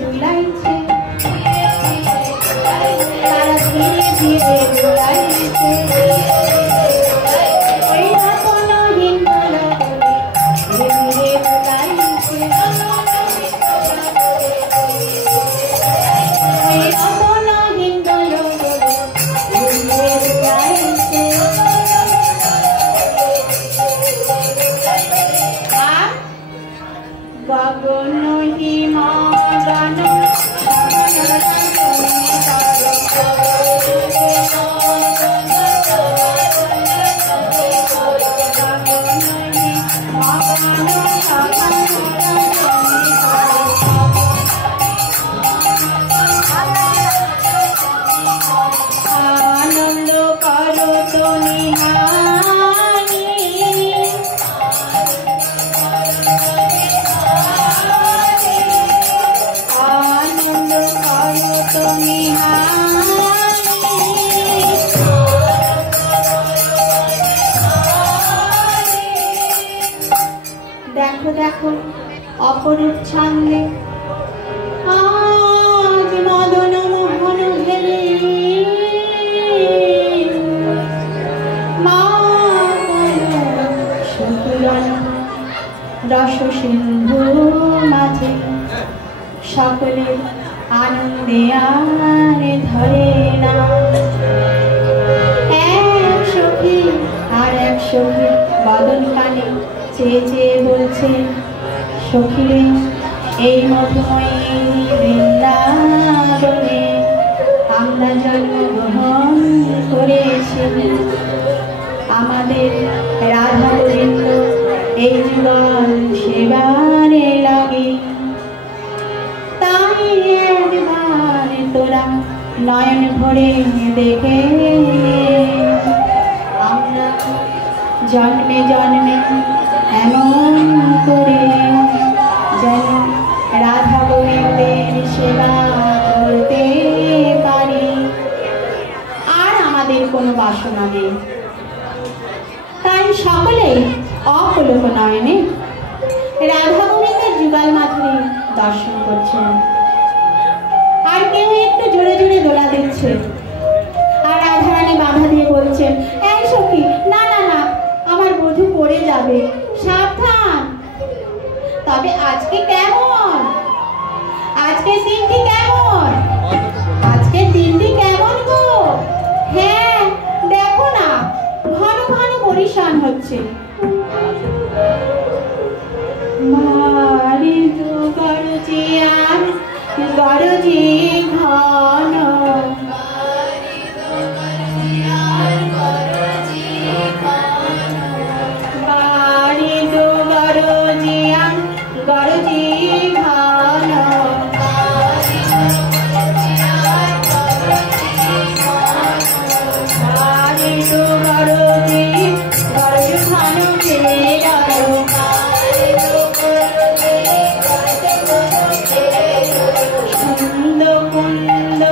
দুলাইছে, তারা ধীরে ধীরে দুলাইছে। ওই আপনহীন দোলা ধীরে ধীরে দুলাইছে, ওই আপনহীন দোলা ধীরে ধীরে দুলাইছে। গগন হিমাগান আনন্দ করো তুমি দেখো দেখো অপরূপ ছন্দে আজ মদন মোহন ঘেরে রস সিন্ধু মাঝে সকলে আনন্দে আরে ধরে না। এক সখী আর এক সখী বদন কানে চেয়ে চেয়ে বলছে, সখীরে এই মধুময়ী বৃন্দাবনে আমরা জন্মগ্রহণ করেছি, আমাদের রাধা গোবিন্দ এই যুগল সেবারে লাগে, তাই একবার তোরা নয়ন ভরে দেখে আমরা জন্মে জন্মে এমন করে যেন রাধা গোবিন্দের সেবা করতে পারি, আর আমাদের কোনো বাসনা নেই। তাই সকলেই অপলোক নয়নে রাধা গোবিন্দের যুগল মাধুরী দর্শন করছেন, আর কেউ একটু জোরে জোরে দোলা দিচ্ছে, আর রাধারানী বাধা দিয়ে বলছেন, এই সখী না না না, আমার বধূ পড়ে যাবে, সাবধান। তবে আজকে কেমন, আজকের দিনটি কেমন, আজকের দিনটি কেমন গো? হ্যাঁ দেখো না, ঘন ঘন পরিশান হচ্ছে। মারি তো গরজি আর গরজি ঘন, বাড়ি তো গরজি আর গরজি ঘন, বাড়ি তো গরজি গরজ ঘন ছেড়ে গেল, কুন্দ কুন্দ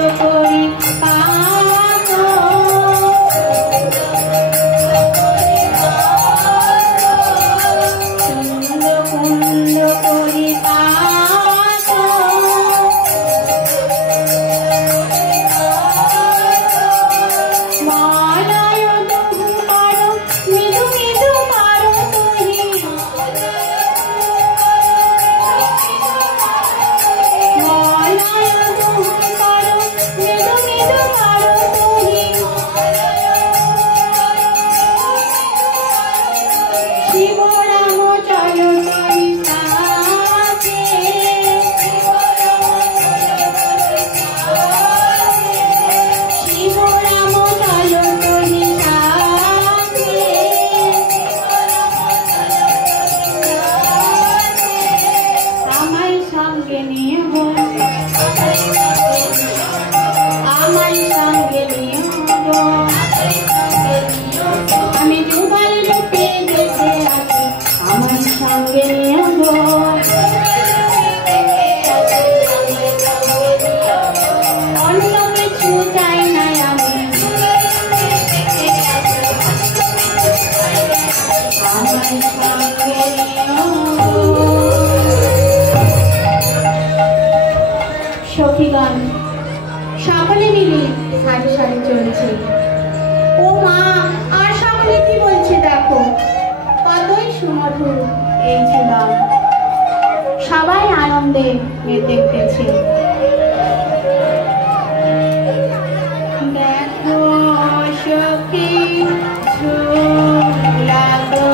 সখীগণ সকলে মিলে সারি সারি চলছে। ও মা, আর সকলে কি বলছে দেখো, কতই সুমধুর এই জীবন। সবাই আনন্দে মেতে উঠেছে। দেখো সখী ঝুলাগো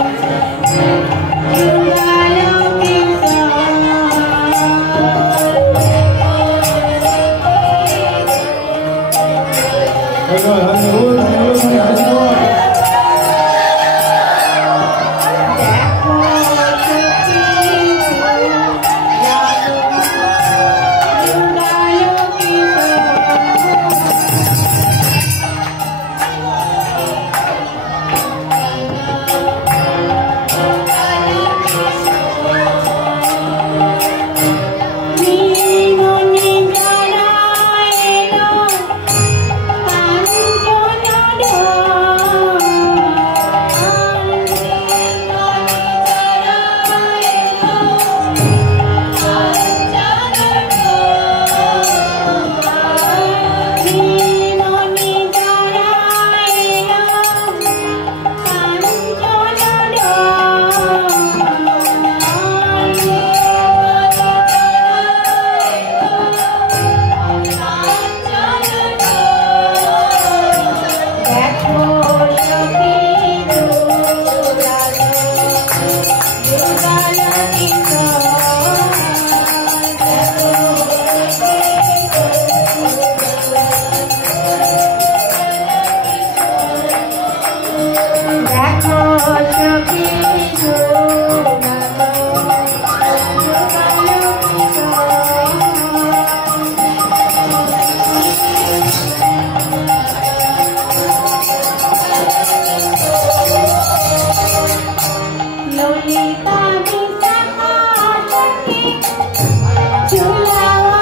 ঝুলালো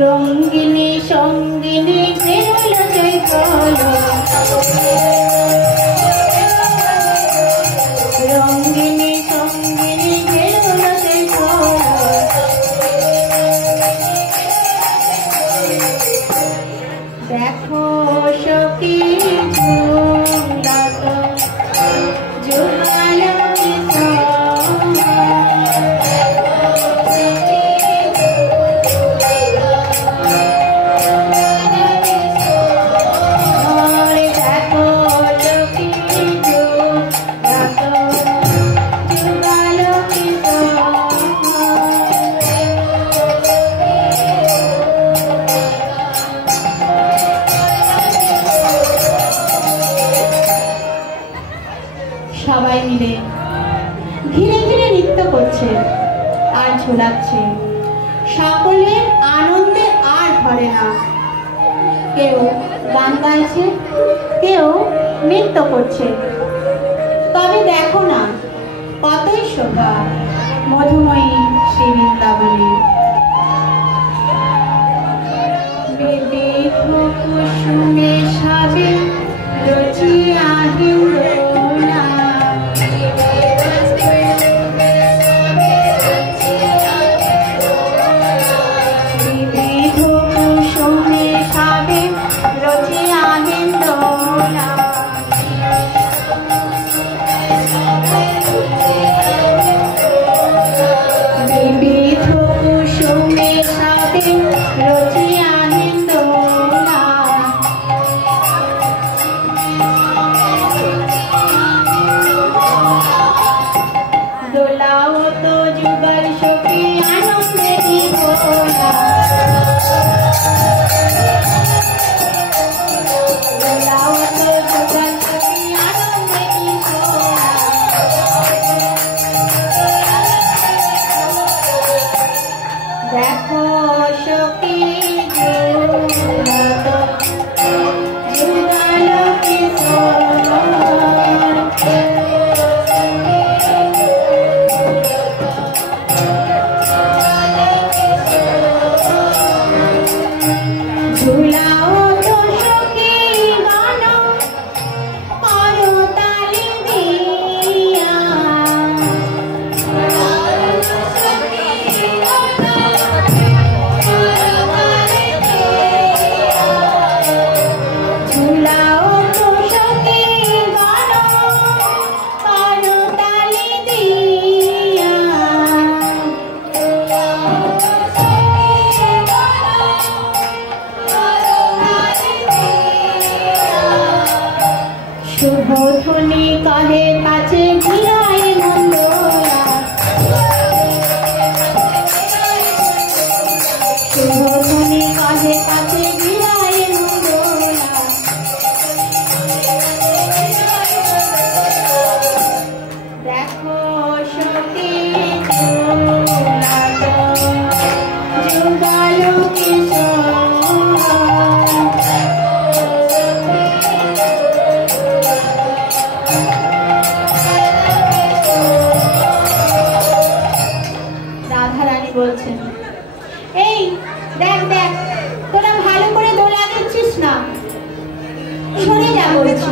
রঙ্গিনী সঙ্গিনী বেরোল চৈতন্য, রঙ্গিনী সঙ্গিনী বেরোল চৈতন্য। দেখো সখী ঝুলাতো ঝুলালো দেখো মিলে ধীরে ধীরে নৃত্য করছে আর ঝোলাচ্ছে। সকলের আনন্দে আর ধরে না। কেউ গান গাইছে, কেউ নৃত্য করছে। তবে দেখো না, কতই শোভা মধুময়ী শ্রী বৃন্দাবনে। বিবিধ কুসুমে সাবে রচিয়া হিন্দোলা, বিবিধ কুসুমে সাবে রচিয়া হিন্দোলা, বিবিধ কুসুমে সাবে রচিয়া হিন্দোলা, দোলাও তো যুগল সখী আনন্দে বিভোলা, দোলাও তো যুগল সখী আনন্দে বিভোলা। দেখো সখী যুগল ঝুলাও তো সখী গান করো তালি দিয়া, ঝুলাও তো সখী গান করো তালি দিয়া, শুভ ধ্বনি কাহে কাছে ঘিরায় মন্দোলা, শুভ ধ্বনি কাহে কাছে ঘিরায় মন্দোলা। দেখো সখী যুগল কিশোর, রাধারানী বলছেন, এই দেখ দেখ, তোরা ভালো করে দোলা দিচ্ছিস না, সরে যা বলছি।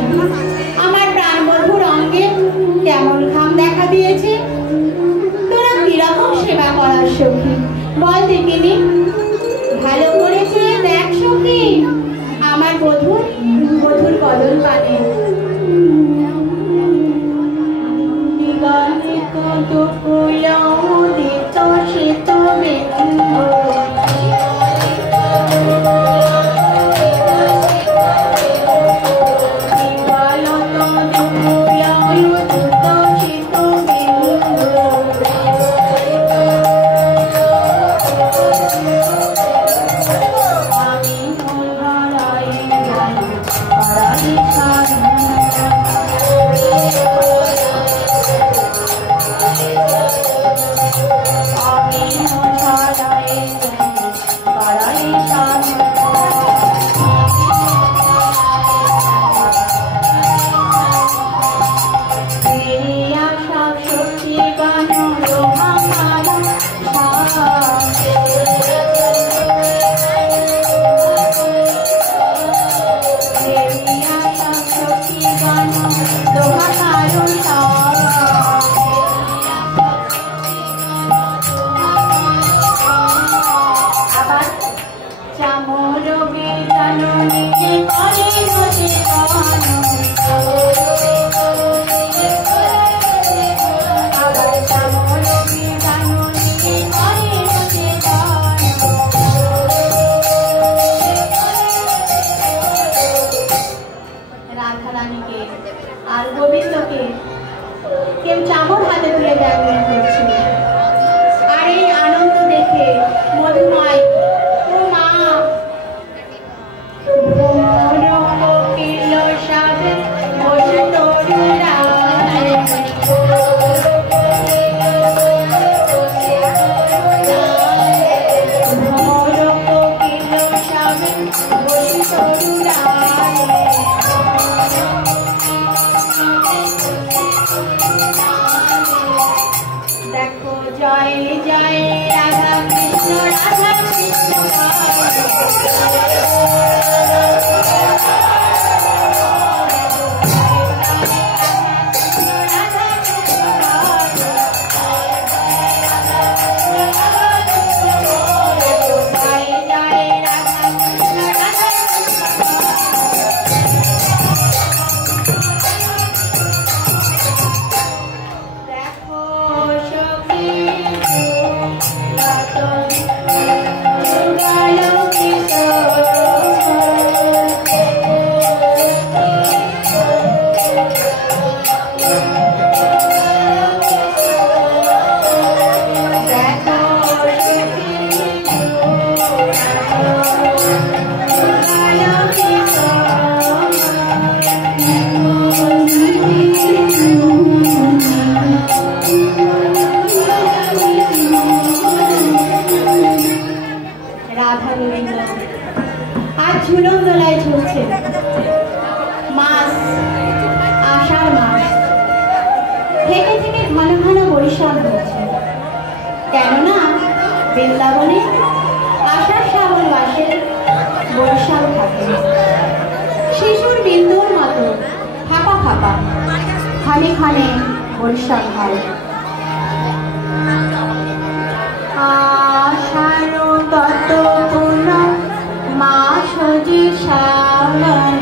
আমার প্রাণবধূর অঙ্গে কেমন ঘাম দেখা দিয়েছে। তোরা কিরকম সেবা করার সখী বল দেখিনি, ভালো করেছে দেখ সখী আমার বধূর বধূর বদল পানে। কত ফুলদিত শীত বিন্দু, কেউ চামর হাতে তুলে ব্যবহার করছে। আর এই আনন্দ দেখে মধুময় ও মা ভ্রমর কোকিল সাবে বসে তরুণায় মাস, আষাঢ় মাস থেকে থেকে ঘন ঘন বর্ষণ হচ্ছে। কেননা বৃন্দাবনে আষাঢ় শ্রাবণ মাসে বর্ষণ থাকে। শিশুর বিন্দুর মতো ফাঁপা ফাঁপা খানে খানে বর্ষণ হয়। আষাঢ় তত পূর্ণ মাস যে শ্রাবণ,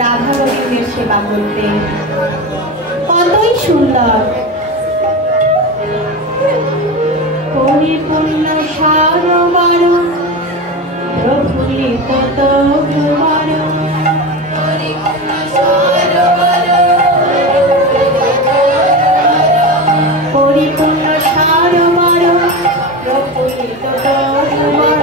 রাধা গোবিন্দের সেবা করতে। কতই সুন্দর পরিপূর্ণ সারবার প্রভুরে কত কুমার, পরিপূর্ণ সারবার প্রভুরে কত কুমার,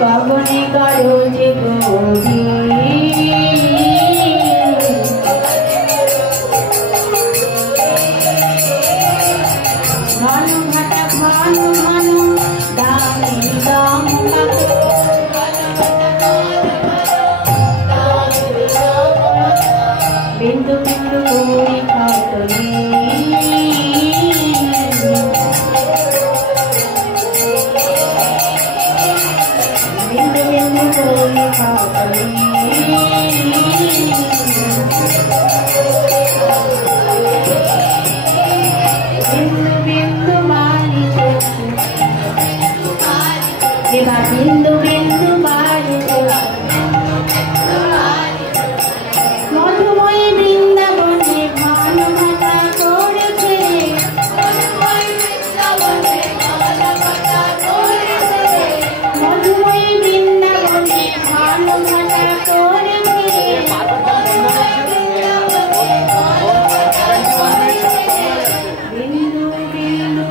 গগনে গাঢ় যে গভীর, ঘন ঘটা ঘন ঘন দামি দাম বিন্দু বিন্দু করি খাতনি, বিন্দু বিন্দু করি খাতনি, বিন্দু বিন্দু বাড়ি এবার বিন্দু বিন্দু বাড়ি মধুময়ী বৃন্দাবনে ঘন ঘটা করেছে, মধুময়ী বৃন্দাবনে ঘন ঘটা করেছে, বিন্দু বিন্দু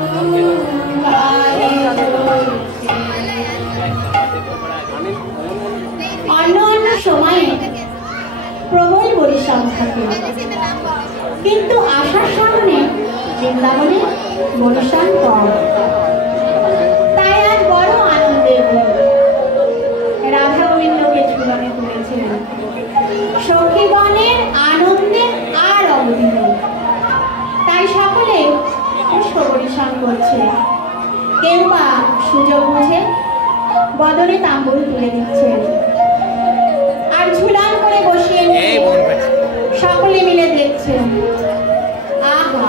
অন্য অন্য সময়ে প্রবল বর্ষণ থাকে, কিন্তু আষাঢ় শ্রাবণে বৃন্দাবনে বর্ষণ কম। তাই আজ বড় আনন্দের দিন। রাধা গোবিন্দকে ঝুলনে তুলেছিলেন। সখীগণের আনন্দে আর অবধি নেই। তাই সকলে পুষ্প বর্ষণ করছে। কেউ বা সুযোগ বুঝে বদলে তাম্বুল তুলে দিচ্ছেন আর ঝুলান করে বসিয়ে নিয়ে সকলে মিলে দেখছেন। আহা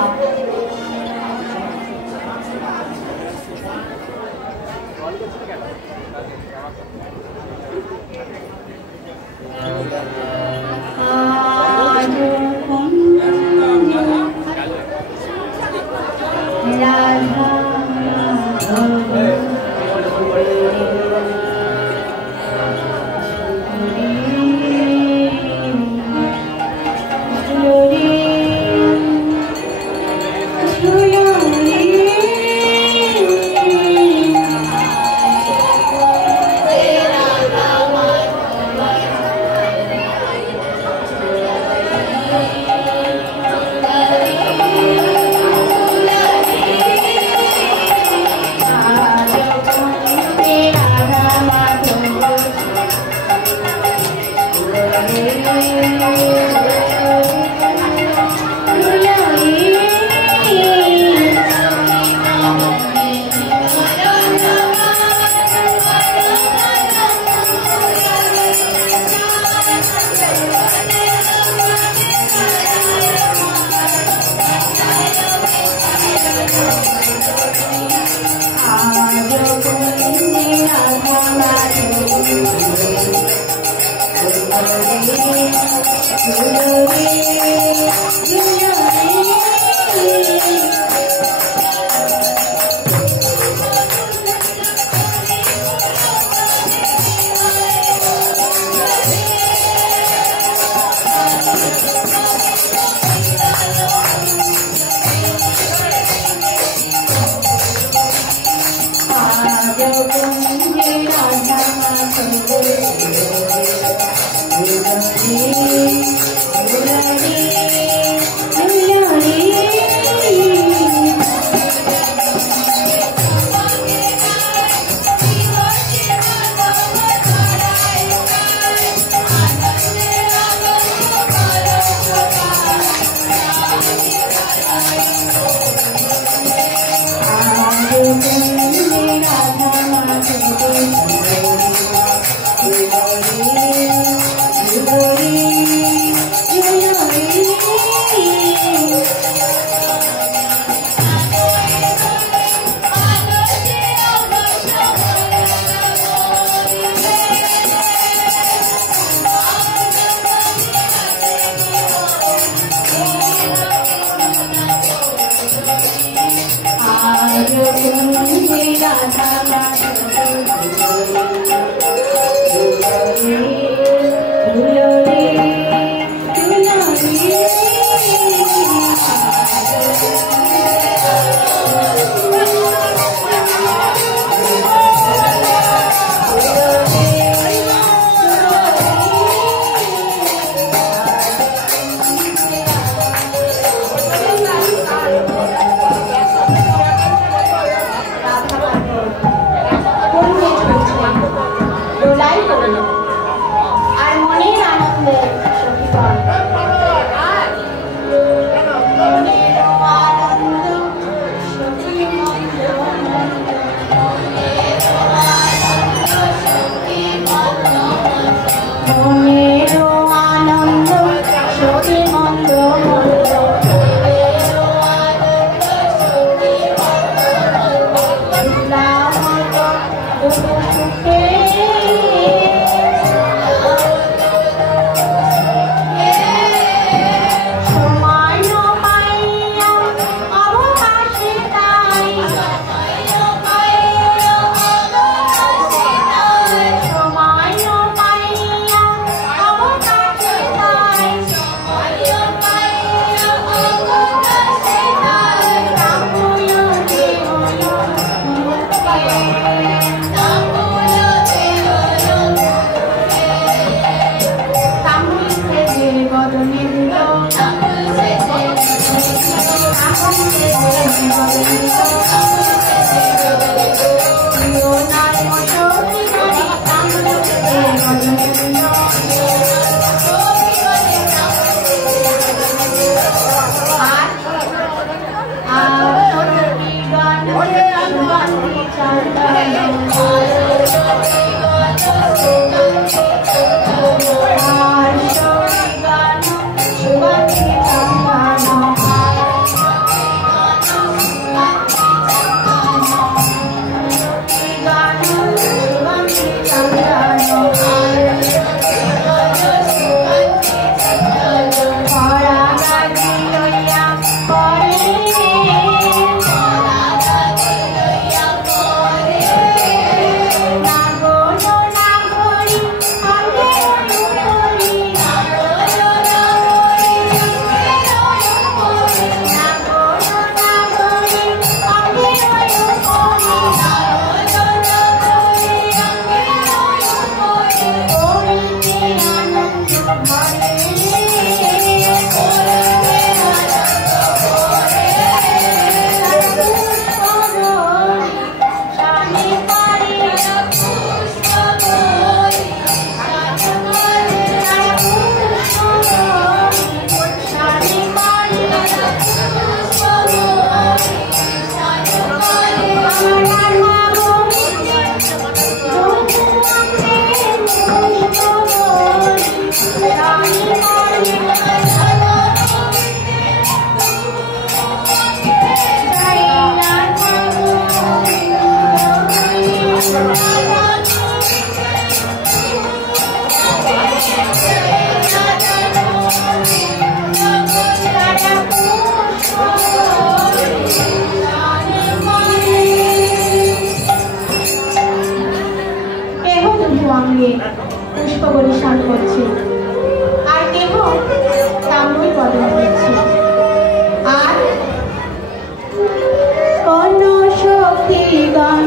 সখী গান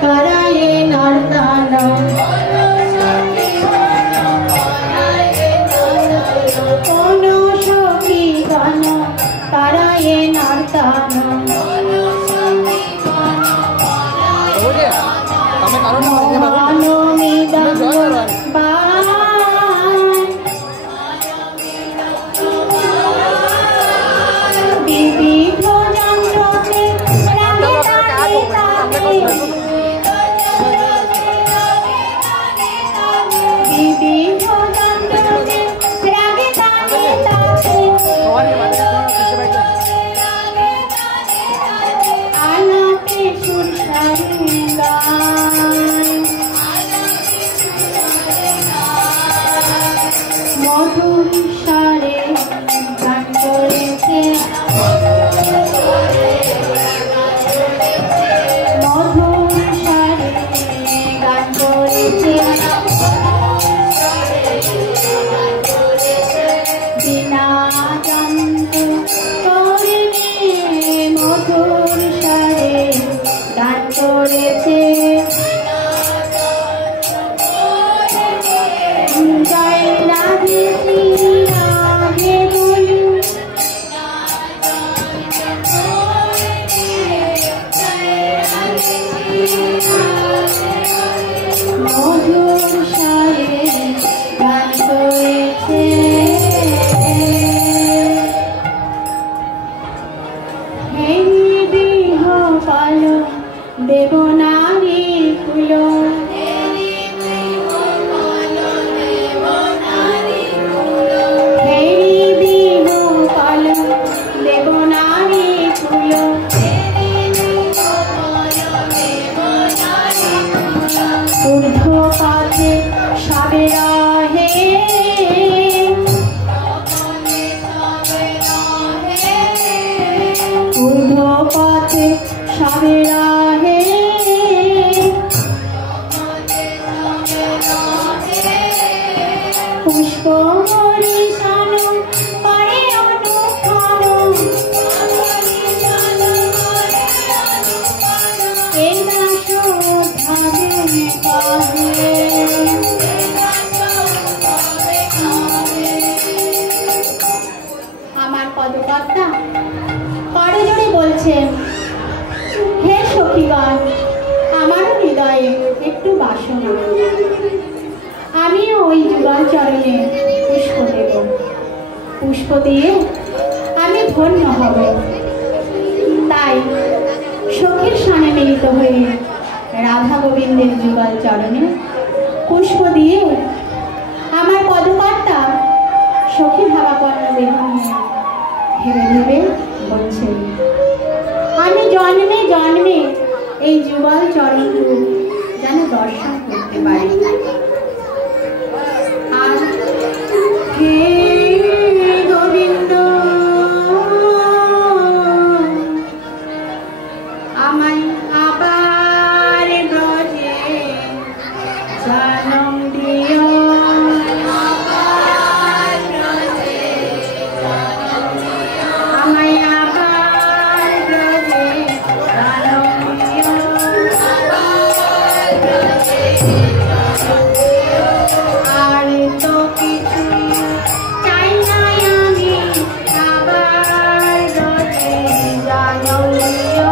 করায়ে নর্তন কোন সখী গান করায়ে নর্তন মধুর স্বরে গান করেছে মধুর স্বরে গান করেছে বিনা যন্ত্র করিলে মধুর স্বরে গান করেছে জয় রাধে শ্রী রাধে বলি মধুর স্বরে গান করেছে হে বিহ পাল দেবনারী কুল ঊর্ধ্বপাতে সাবেরা হে ঊর্ধ্বপাতে সাবেরা হে পুষ্প হরিশান করে অনুক্ষণ আমার পদকর্তা করজোড়ে বলছেন হে সখীগণ আমারও হৃদয়ে একটু বাসনা আমিও ওই যুগল চরণে পুষ্প দেব পুষ্প দিয়ে আমি ধন্য হব তাই সখীর সানে মিলিত হয়ে রাধা গোবিন্দের যুগল চরণে পুষ্প দিয়ে আমার পদকর্তা সখী ভাবাপন্ন দেহ ভেবে ভেবে বলছে আমি জন্মে জন্মে এই যুগল চরণ যেন দর্শন করতে পারি আর হে গোবিন্দ আমায় আবার ব্রজে জনম দিও আমায় আবার ব্রজে জনম দিও আর তো কিছু চাই না আমি আবার ব্রজে জনম দিও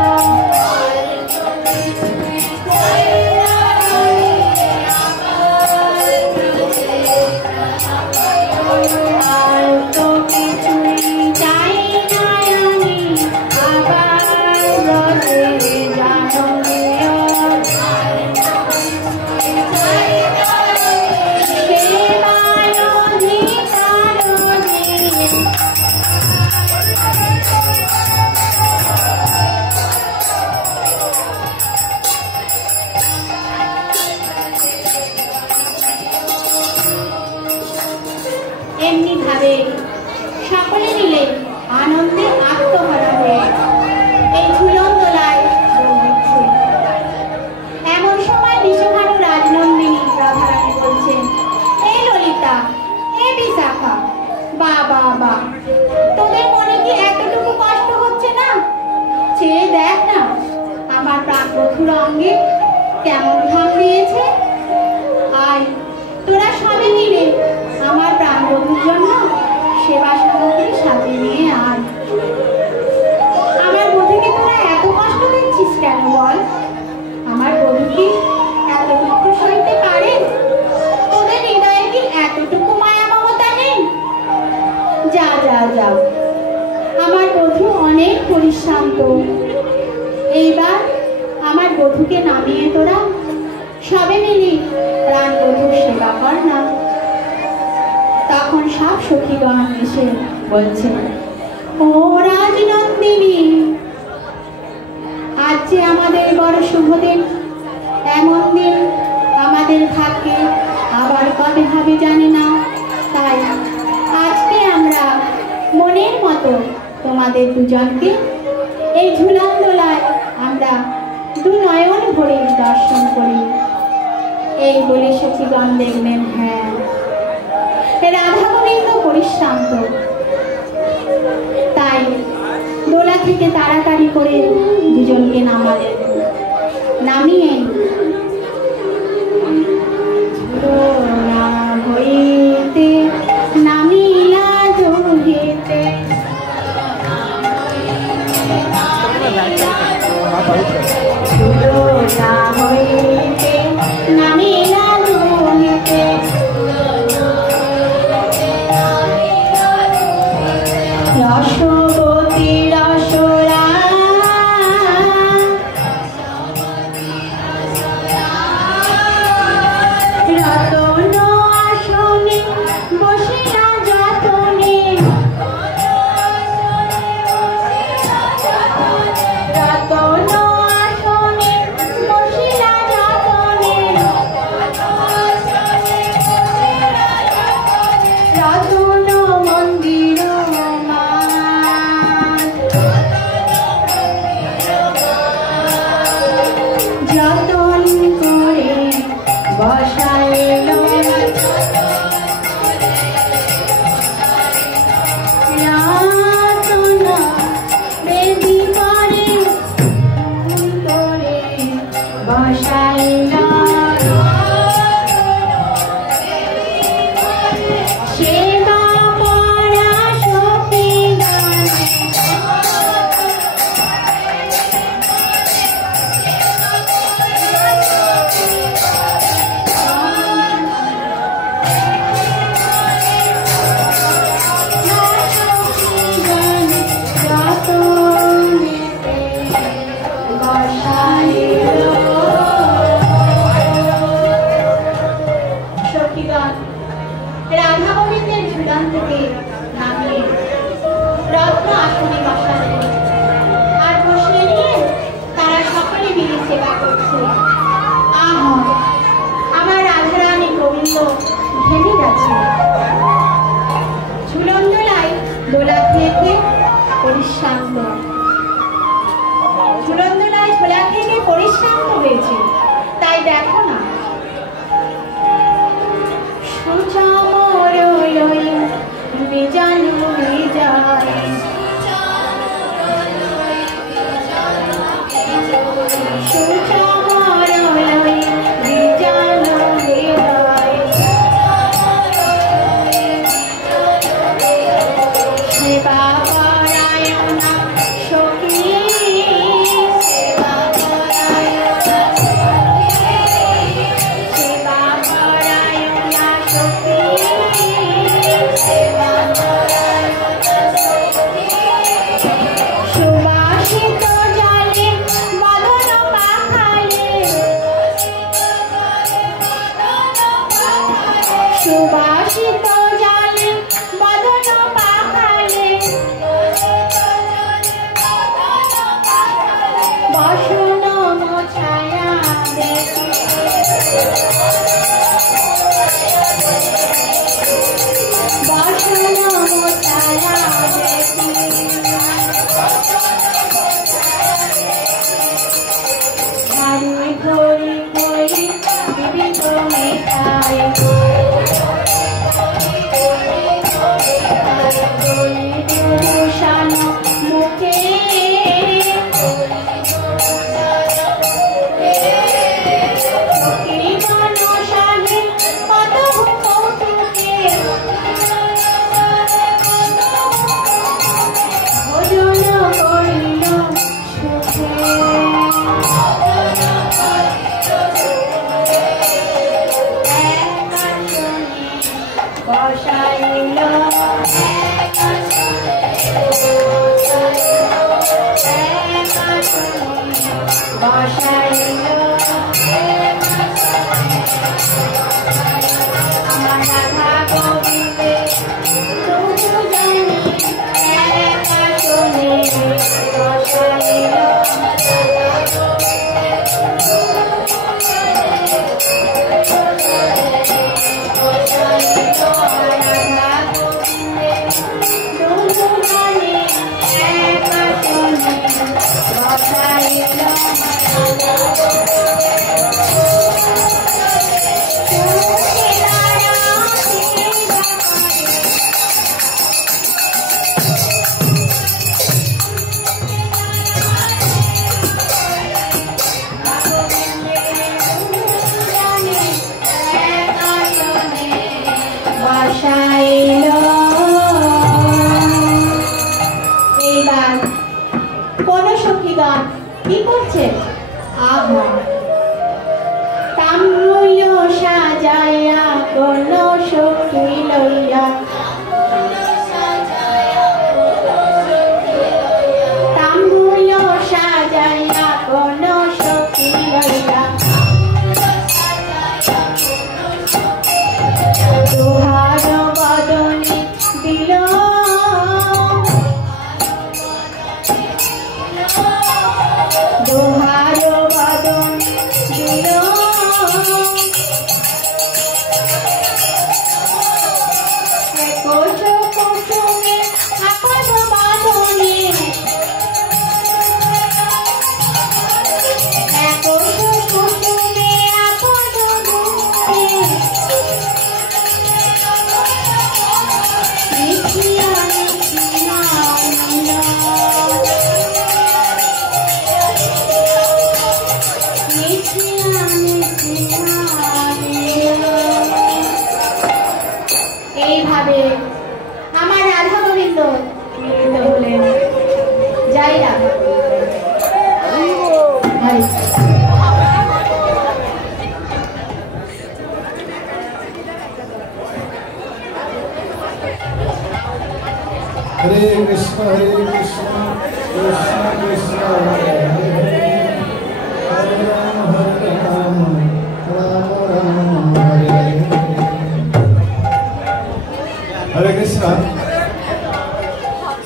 এমনি ভাবে সকলে মিলে আনন্দে আত্মহারা হয়ে এই ঝুলন দোলায় দৌড় দিচ্ছে বধূর অঙ্গে কেমন ঘাম দিয়েছে। আয় তোরা সবে মিলে আমার প্রাণ বধূর জন্য সেবা সামগ্রী সাজিয়ে নিয়ে আয়। আমার বধূকে তোরা এত কষ্ট দিচ্ছিস কেন বল? আমার বধূ কি এত দুঃখ সইতে পারে? তোদের হৃদয়ে কি এতটুকু মায়া মমতা নেই? যা যা যা, আমার বধূ অনেক পরিশ্রান্ত। এইবার আমার বধূকে নামিয়ে তোরা সবে মিলি প্রাণ বধূর সেবা কর না। তখন সব সখীগণ এসে বলছে, ও রাজনন্দিনী, আজ যে আমাদের বড় শুভ দিন। এমন দিন আমাদের ভাগ্যে আবার কবে হবে জানি না। তাই আজকে আমরা মনের মতো তোমাদের দুজনকে এই ঝুলন দোলায় আমরা দু নয়ন ভরে দর্শন করি। এই বলে সখীগণ দেখলেন, হ্যাঁ, রাধা গোবিন্দ পরিশ্রান্ত। তাই দোলা থেকে তাড়াতাড়ি করে দুজনকে নামালেন। নামিয়ে ঝুলনা হইতে নামিলা জোহেতে, ঝুলনা হইতে নামিলা জোহেতে, রসবতী রসরা রতন আসনে বসিয়া যতনে, রতন আসনে বসিয়া যতনে, রতন মন্দির যতন করে বসাইল, রতন বেদি করে করে বসাইল, সেবা পরা সখীগণ রাধা গোবিন্দের ঝুলন থেকে নামিয়ে রত্ন আসনে বসালেন। আর বসিয়ে নিয়ে তারা সকলে মিলে সেবা করছে। আহা, আমার রাধারানী গোবিন্দ ঘেমে গেছে। ঝুলন দোলায় দোলা থেকে পরিশ্রান্ত, ঝুলন দোলায় ঝোলা থেকে পরিশ্রান্ত হয়েছে। তাই দেখো না, সুচামর লই বিজানু বিজায়, সুচামর লই বিজানু বিজায়, সেবা পরায়ণা সখী, সেবা পরায়ণা সেবা পরায়ণা সখী, সেবা পরায়ণা সখী, সুবাসিত জলে বদন পাক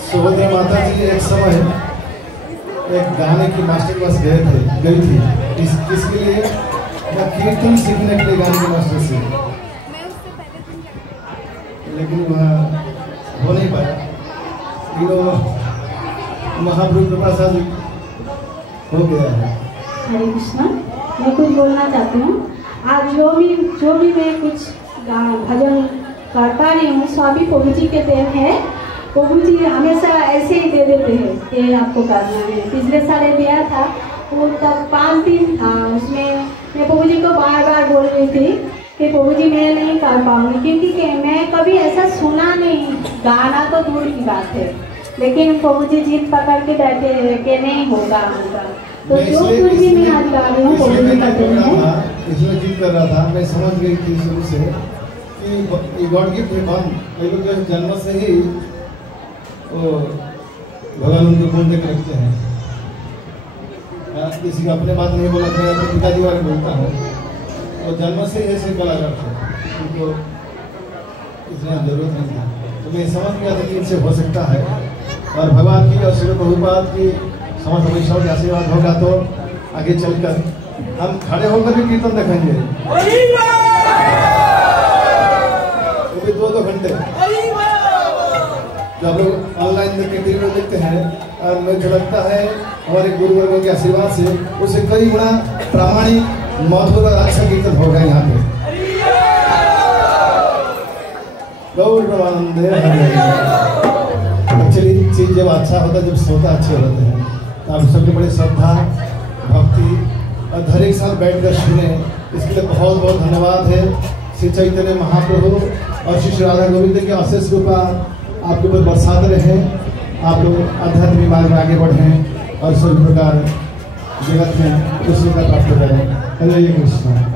सुभद्रा माता जी एक समय एक गाने की मास्टर क्लास गई थी। किसके लिए? कीर्तन सीखने के लिए गाने के मास्टर से, लेकिन वह हो नहीं पाया। महाप्रभु कृपा से हो गया है। हरे कृष्णा। मैं कुछ बोलना चाहती हूँ। आज जो भी मैं कुछ भजन कर पा रही हूँ, स्वामी प्रभु जी के देन है। प्रभु जी हमेशा ऐसे ही दे देते हैं कि आपको करना है। पिछले साल दिया था, वो तब 5 दिन था, उसमें मैं प्रभु जी को बार बार बोल रही थी कि प्रभु जी मैं नहीं कर पाऊंगी, क्योंकि मैं कभी ऐसा सुना नहीं, गाना तो दूर की बात है, लेकिन प्रभु जी जिद पकड़ के बैठे हैं कि नहीं होगा होगा। तो जो कुछ भी मैं आज गा रही हूँ प्रभु जी करते हैं। इसमें जिद कर रहा था, मैं समझ गई थी शुरू से कि गॉड गिफ्ट है। हम लोग जन्म से ही भगवान उनको बोल के रखते हैं। किसी को अपने बात नहीं बोला था, अपने पिताजी वाले बोलता हूँ, तो जन्म से ही ऐसे कलाकार थे, उनको इतना जरूरत नहीं था। तो मैं समझ गया था कि इनसे हो सकता है, और भगवान की और श्री प्रभुपाद की समस्त वैष्णव के आशीर्वाद होगा तो आगे चलकर हम खड़े होकर भी कीर्तन देखेंगे, वो भी 2-2 घंटे। जब लोग ऑनलाइन देख के टीवी देखते हैं, और मुझे लगता है हमारे गुरुवर्गों के आशीर्वाद से उसे कई गुना प्रामाणिक मधुर और अच्छा कीर्तन होगा यहाँ पे। गौर ब्रह्मानंद। एक्चुअली चीज जब अच्छा होता है, जब श्रोता अच्छे होते हैं, तो आप सबके बड़े श्रद्धा भक्ति और हर एक साल बैठकर सुने, इसके लिए बहुत बहुत धन्यवाद है। श्री चैतन्य महाप्रभु और श्री राधा गोविंद की अशेष कृपा आपके ऊपर बरसाते रहे, आप लोग आध्यात्मिक मार्ग में आगे बढ़ें और सभी प्रकार जगत में कुशलता प्राप्त करें। हरे कृष्ण।